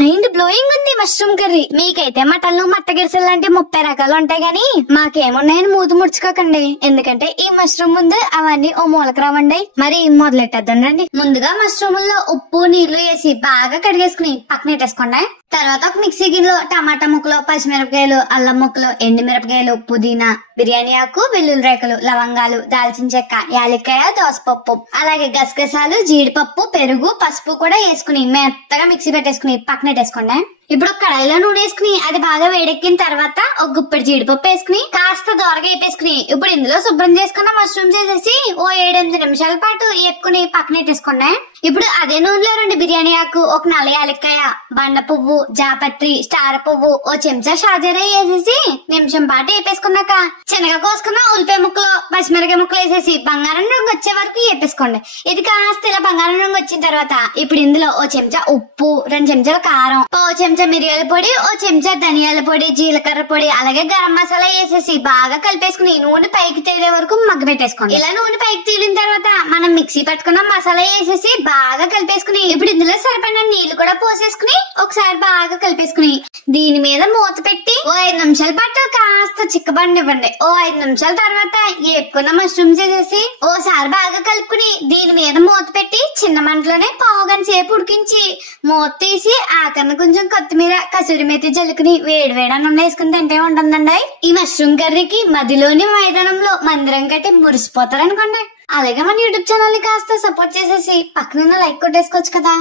Mind blowing ఉంది mushroom curry. మీకైతే మటన్లు మట్టగిరిసెలు లాంటి 30 రకాలు ఉంటాయి గానీ మాకేమున్నాయని మూతి ముడుచుకోకండి. ఎందుకంటే ఈ మష్రూమ్ ముందు అవన్నీ ఓ మూలకు రావండి. మరి మొదలెట్టేద్దండి. ముందుగా మష్రూముల్లో ఉప్పు నీళ్లు వేసి బాగా కడిగేసుకుని పక్కన పెట్టేసుకోండి. తర్వాత ఒక మిక్సీ గిన్నెలో టమాటా ముక్కలు, పచ్చిమిరపకాయలు, అల్లం ముక్కలు, ఎండు మిరపకాయలు, పుదీనా, బిర్యానీ ఆకు, వెల్లుల్లి రేఖలు, లవంగాలు, దాల్చిన చెక్క, యాలక్కాయ, దోసపప్పు, అలాగే గసగసాలు, జీడిపప్పు, పెరుగు, పసుపు కూడా వేసుకుని మెత్తగా మిక్సీ పెట్టేసుకుని పక్కన పెట్టేసుకోండి. ఇప్పుడు కడాయిలో నూనె వేసుకుని అది బాగా వేడెక్కిన తర్వాత ఒక గుప్పెడు జీడిపప్పు వేసుకుని కాస్త దోరగా వేపేసుకుని ఇప్పుడు ఇందులో శుభ్రం చేసుకున్న మష్రూమ్స్ వేసేసి ఓ 7-8 నిమిషాల పాటు వేపుకుని పక్కన పెట్టేసుకోండి. ఇప్పుడు అదే నూనెలో 2 బిర్యానీ ఆకు, ఒక నల్ల యాలక్కాయ, బండ పువ్వు, జాపత్రి, స్టార్ పువ్వు, ఓ చెంచా షాజీరా వేసేసి నిమిషం పాటు వేపేసుకున్నాక చిన్నగా కోసుకున్న ఉల్లిపాయ ముక్కలు, పచ్చిమిరకాయ ముక్కలు వేసేసి బంగారం రంగు వచ్చే వరకు వేపేసుకోండి. ఇది కాస్త ఇలా బంగారం రంగు వచ్చిన తర్వాత ఇప్పుడు ఇందులో ఓ చెంచా ఉప్పు, 2 చెంచాల కారం, ఓ చెంచా మిరియాల పొడి, ఓ చెంచా ధనియాల పొడి, జీలకర్ర పొడి, అలాగే గరం మసాలా వేసేసి బాగా కలిపేసుకుని నూనె పైకి తేలే వరకు మగ్గ పెట్టేసుకోండి. ఇలా నూనె పైకి తేలిన తర్వాత మనం మిక్సీ పట్టుకున్న మసాలా వేసేసి బాగా కలిపేసుకుని ఇప్పుడు ఇందులో సరిపడిన నీళ్లు కూడా పోసేసుకుని ఒకసారి బాగా కలిపేసుకుని దీని మీద మూత పెట్టి ఓ 5 నిమిషాల పాటు కాస్త చిక్కబడినివ్వండి. ఓ 5 నిమిషాల తర్వాత వేపుకున్న మష్రూమ్స్ వేసేసి ఓసారి బాగా కలుపుకుని దీని మీద మూత పెట్టి చిన్న మంటలోనే పావుగంట సేపు ఉడికించి మూత తీసి ఆఖరణ కొంచెం కొత్తిమీర, కసూరి మేతి జల్లుకుని వేడి వేడి అన్నంలో వేసుకుని తింటే ఉంటుందండి. ఈ మష్రూమ్ కర్రీకి మధ్యలోని మైదానంలో మందిరం కట్టి మురిసిపోతారు అనుకోండి. అలాగే మన యూట్యూబ్ ఛానల్ ని కాస్త సపోర్ట్ చేసేసి పక్కన లైక్ కొట్టేసుకోవచ్చు కదా.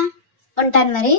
ఉంటాను మరి.